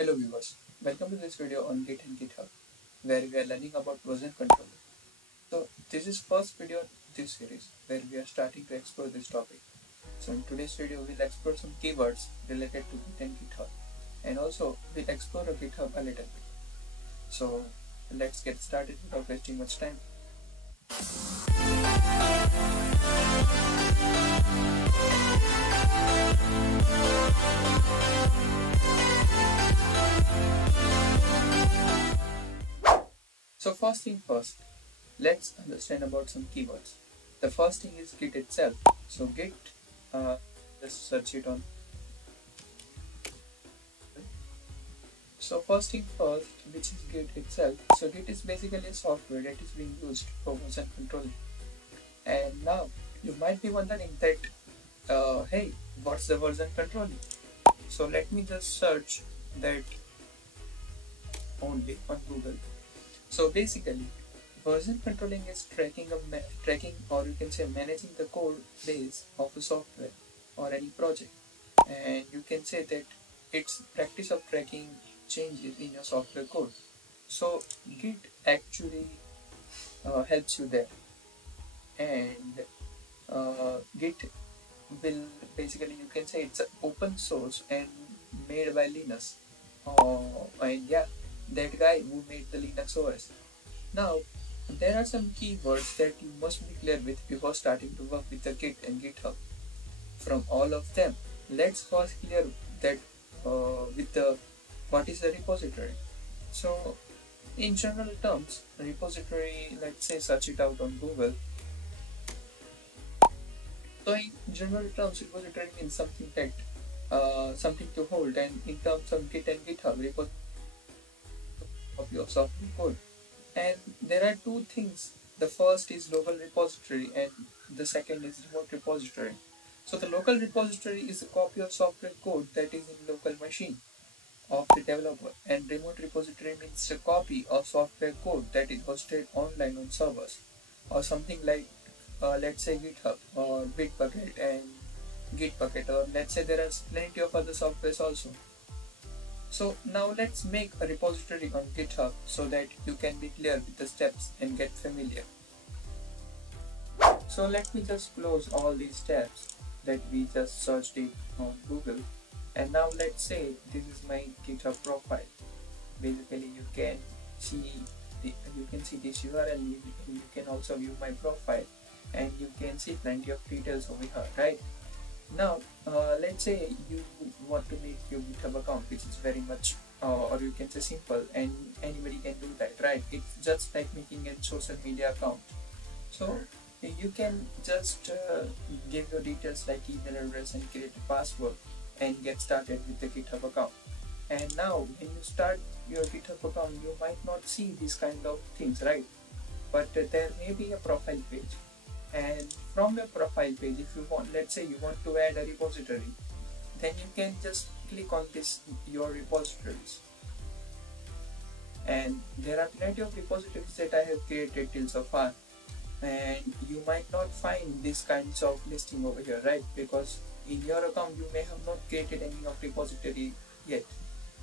Hello viewers, welcome to this video on Git and GitHub where we are learning about version control. So this is first video in this series where we are starting to explore this topic. So in today's video we'll explore some keywords related to Git and GitHub and also we'll explore a GitHub a little bit. So let's get started without wasting much time. So first thing first, let's understand about some keywords. The first thing is Git itself. So Git, just search it on. So first thing first, which is Git itself. So Git is basically a software that is being used for version controlling. And now you might be wondering that, hey, what's the version controlling? So let me just search that only on Google. So basically, version controlling is tracking or you can say managing the code base of a software or any project, and you can say that it's practice of tracking changes in your software code. So Git actually helps you there, and Git will basically you can say it's open source and made by Linux. And yeah, that guy who made the Linux OS. Now, there are some keywords that you must be clear with before starting to work with the Git and GitHub. From all of them, let's first clear that with the what is a repository. So, in general terms, a repository, let's say search it out on Google. So, in general terms, repository means something that something to hold, and in terms of Git and GitHub, repository of your software code. And there are two things. The first is local repository and the second is remote repository. So the local repository is a copy of software code that is in local machine of the developer, and remote repository means a copy of software code that is hosted online on servers or something like let's say GitHub or Bitbucket and Gitbucket, or let's say there are plenty of other softwares also. So now let's make a repository on GitHub so that you can be clear with the steps and get familiar. So let me just close all these tabs that we just searched it on Google, and now let's say this is my GitHub profile. Basically you can see this URL, you can also view my profile and you can see plenty of details over here, right? Now, let's say you want to make your GitHub account, which is very much, or you can say simple, and anybody can do that, right? It's just like making a social media account. So you can just give your details like email address and create a password and get started with the GitHub account. And now, when you start your GitHub account, you might not see these kind of things, right? But there may be a profile page. And from your profile page, if you want, let's say you want to add a repository, then you can just click on this your repositories, and there are plenty of repositories that I have created till so far, and you might not find these kinds of listing over here, right? Because in your account you may have not created any of repository yet.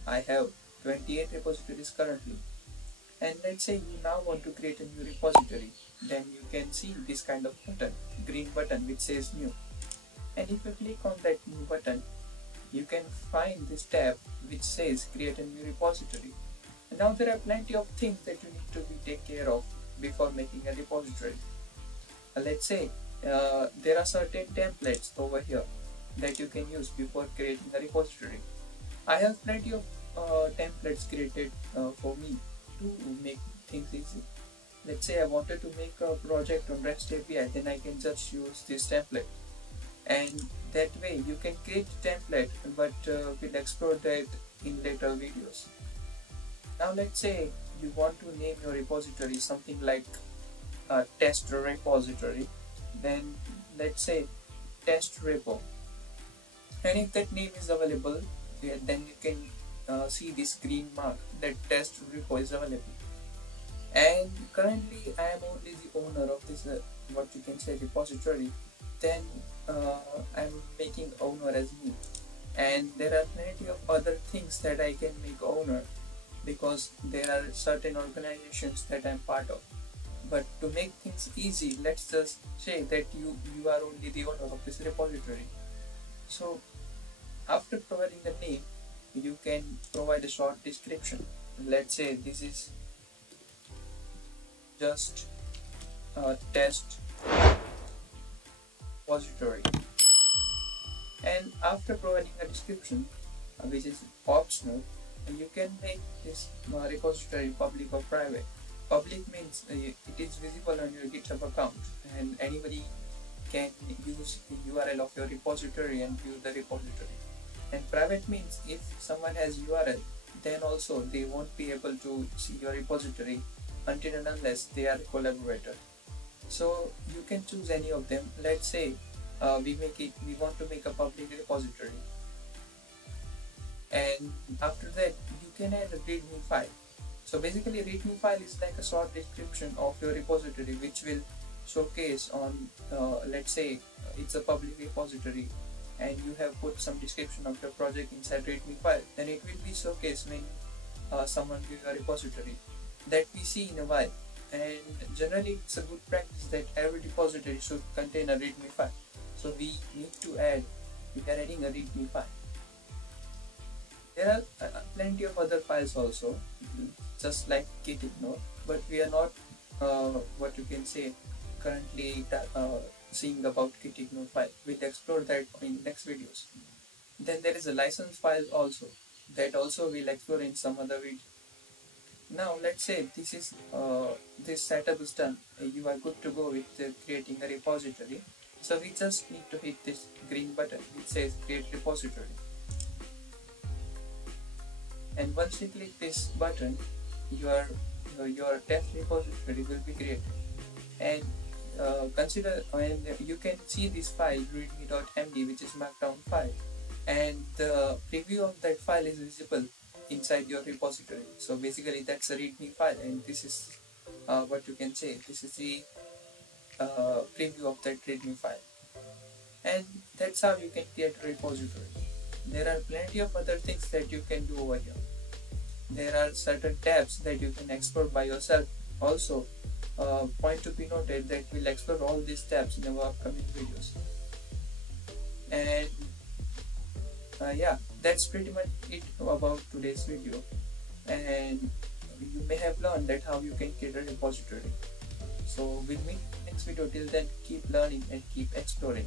I have 28 repositories currently. And let's say you now want to create a new repository, then you can see this kind of button, green button which says new. And if you click on that new button, you can find this tab which says create a new repository. And now there are plenty of things that you need to take care of before making a repository. Let's say there are certain templates over here that you can use before creating a repository. I have plenty of templates created for me to make things easy. Let's say I wanted to make a project on REST API, then I can just use this template, and that way you can create a template, but we'll explore that in later videos. Now let's say you want to name your repository something like a test repository, then let's say test repo, and if that name is available, then you can see this green mark that test repo is available. And currently I am only the owner of this what you can say repository, then I'm making owner as me. and there are plenty of other things that I can make owner, because there are certain organizations that I'm part of. But to make things easy, let's just say that you are only the owner of this repository. So after providing the name, you can provide a short description. Let's say this is just a test repository, and after providing a description, which is optional, you can make this repository public or private. Public means it is visible on your GitHub account and anybody can use the URL of your repository and view the repository. And private means if someone has URL, then also they won't be able to see your repository until and unless they are a collaborator. So you can choose any of them. Let's say we want to make a public repository, and after that you can add a readme file. So basically readme file is like a short description of your repository which will showcase on let's say it's a public repository and you have put some description of your project inside readme file, then it will be showcased when someone views your repository. That we see in a while, and generally it's a good practice that every repository should contain a readme file. So we are adding a readme file. There are plenty of other files also, just like GitHub, but we are not what you can say currently seeing about GitHub file. We'll explore that in next videos. Then there is a license file also, that also we'll explore in some other video. Now let's say this setup is done, you are good to go with creating a repository. So we just need to hit this green button which says create repository, and once you click this button, your test repository will be created. And consider, and you can see this file readme.md, which is markdown file, and the preview of that file is visible inside your repository. So basically that's a readme file, and this is what you can say, this is the preview of that readme file. And that's how you can create a repository. There are plenty of other things that you can do over here. There are certain tabs that you can explore by yourself. Also, point to be noted that we'll explore all these tabs in our upcoming videos. And yeah, that's pretty much it about today's video. And you may have learned that how you can create a repository. So we'll meet next video. Till then, keep learning and keep exploring.